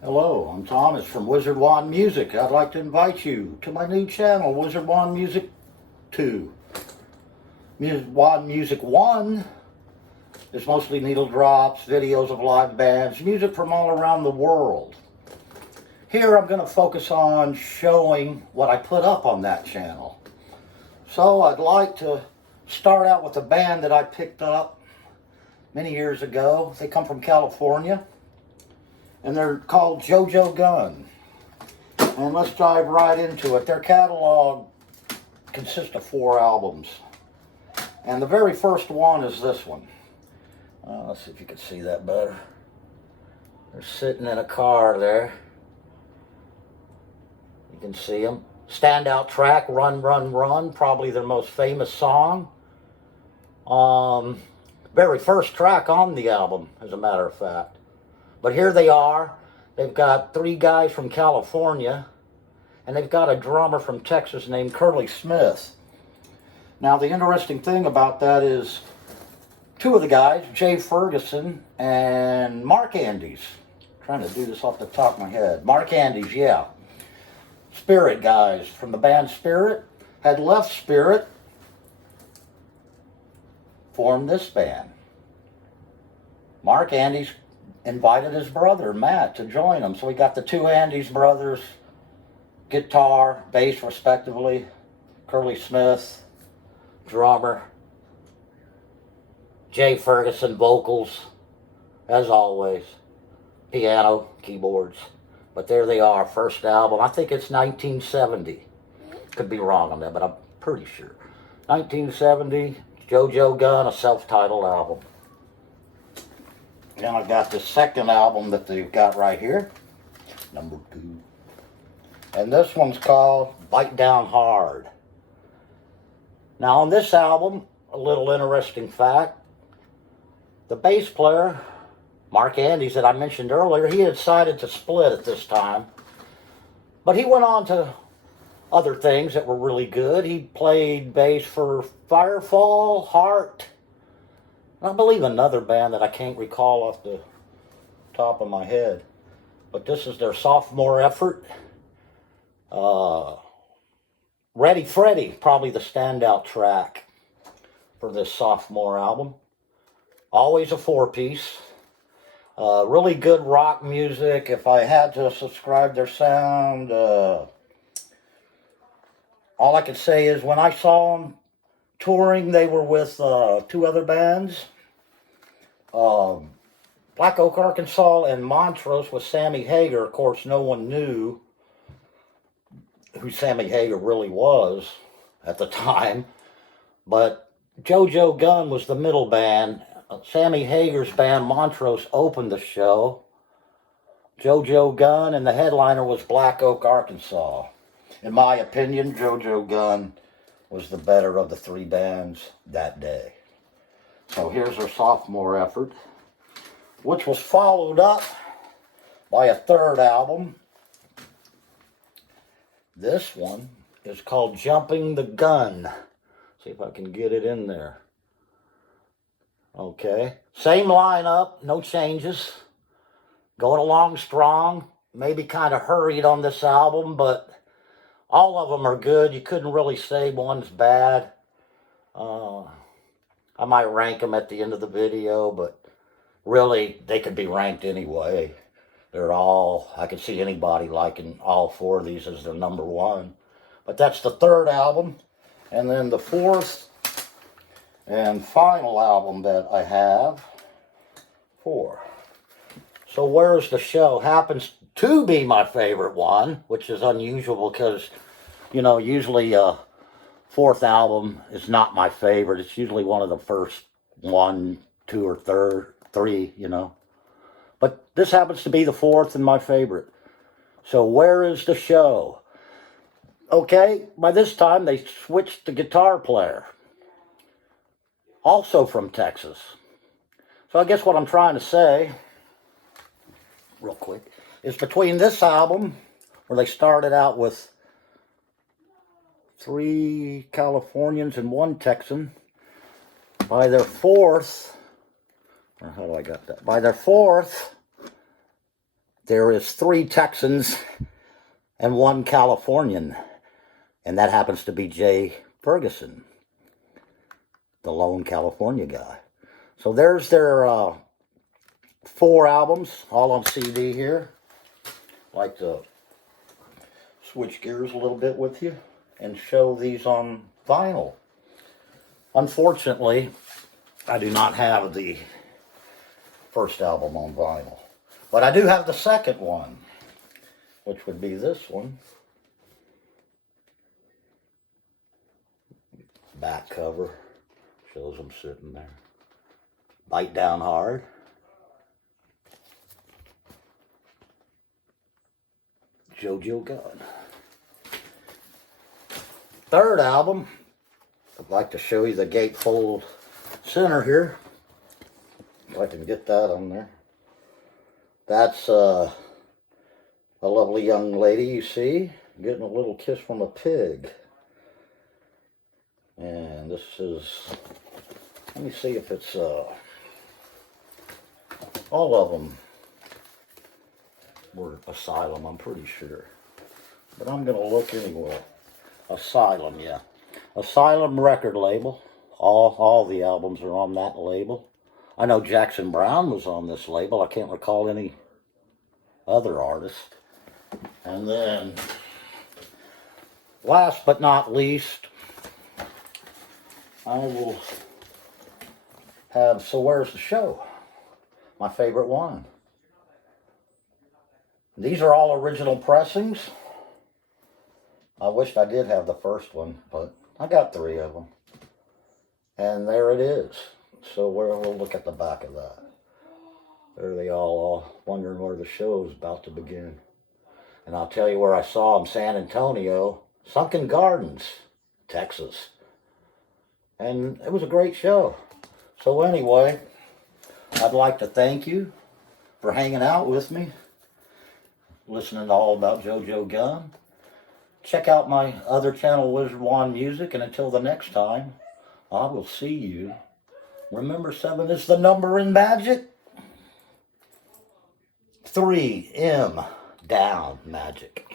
Hello, I'm Thomas from Wizard Wand Music. I'd like to invite you to my new channel, Wizard Wand Music 2. Wand Music 1 is mostly needle drops, videos of live bands, music from all around the world. Here I'm going to focus on showing what I put up on that channel. So I'd like to start out with a band that I picked up many years ago. They come from California. And they're called Jumpin The Gunne. And let's dive right into it. Their catalog consists of 4 albums. And the very first one is this one. Let's see if you can see that better. They're sitting in a car there. You can see them. Standout track, Run, Run, Run. Probably their most famous song. Very first track on the album, as a matter of fact. But here they are. They've got 3 guys from California, and they've got a drummer from Texas named Curly Smith. Now, the interesting thing about that is 2 of the guys, Jay Ferguson and Mark Andes. I'm trying to do this off the top of my head. Mark Andes, yeah. Spirit guys from the band Spirit, had left Spirit, formed this band. Mark Andes invited his brother, Matt, to join him. So we got the 2 Andes brothers, guitar, bass respectively, Curly Smith, drummer, Jay Ferguson, vocals, as always, piano, keyboards. But there they are, first album. I think it's 1970. Could be wrong on that, but I'm pretty sure. 1970, Jumpin The Gunne, a self-titled album. Then I've got the second album that they've got right here, number 2. And this one's called Bite Down Hard. Now on this album, a little interesting fact, the bass player, Mark Andes, that I mentioned earlier, he had decided to split at this time. But he went on to other things that were really good. He played bass for Firefall, Heart, I believe another band that I can't recall off the top of my head. But this is their sophomore effort. Ready Freddy, probably the standout track for this sophomore album. Always a 4-piece. Really good rock music. If I had to subscribe their sound, all I could say is when I saw them touring, they were with 2 other bands, Black Oak, Arkansas, and Montrose with Sammy Hagar. Of course, no one knew who Sammy Hagar really was at the time, but Jumpin The Gunne was the middle band. Sammy Hagar's band, Montrose, opened the show. Jumpin The Gunne, and the headliner was Black Oak, Arkansas. In my opinion, Jumpin The Gunne was the better of the 3 bands that day. So here's their sophomore effort, which was followed up by a 3rd album. This one is called Jumpin The Gunne. See if I can get it in there. Okay, same lineup, no changes. Going along strong, maybe kind of hurried on this album, but all of them are good. You couldn't really say one's bad. I might rank them at the end of the video, but really, they could be ranked anyway. They're all, I could see anybody liking all 4 of these as their number 1. But that's the 3rd album. And then the 4th and final album that I have, 4. So Where's the Show happens to be my favorite one, which is unusual because, you know, usually 4th album is not my favorite. It's usually one of the first 1, 2, or 3, you know. But this happens to be the 4th and my favorite. So Where is the Show? Okay, by this time they switched the guitar player. Also from Texas. So I guess what I'm trying to say, real quick, is between this album, where they started out with 3 Californians and 1 Texan, by their 4th, or how do I got that? By their 4th, there is 3 Texans and 1 Californian, and that happens to be Jay Ferguson, the lone California guy. So there's their 4 albums, all on CD here. I'd like to switch gears a little bit with you and show these on vinyl. Unfortunately, I do not have the first album on vinyl, but I do have the second one, which would be this one. Back cover shows them sitting there. Bite Down Hard. JoJo Gunne. Third album, I'd like to show you the gatefold center here. If I can get that on there. That's a lovely young lady you see getting a little kiss from a pig. And this is, let me see if it's all of them were Asylum, I'm pretty sure. But I'm going to look anyway. Asylum, yeah. Asylum record label. All the albums are on that label. I know Jackson Browne was on this label. I can't recall any other artist. And then, last but not least, I will have So Where's the Show? My favorite one. These are all original pressings. I wished I did have the first one, but I got 3 of them. And there it is. So we'll look at the back of that. There they all wondering where the show is about to begin. And I'll tell you where I saw them, San Antonio, Sunken Gardens, Texas. And it was a great show. So anyway, I'd like to thank you for hanging out with me, listening to all about JoJo Gunne. Check out my other channel, Wizard Juan Music, and until the next time, I will see you. Remember, 7 is the number in magic. 3, M, down magic.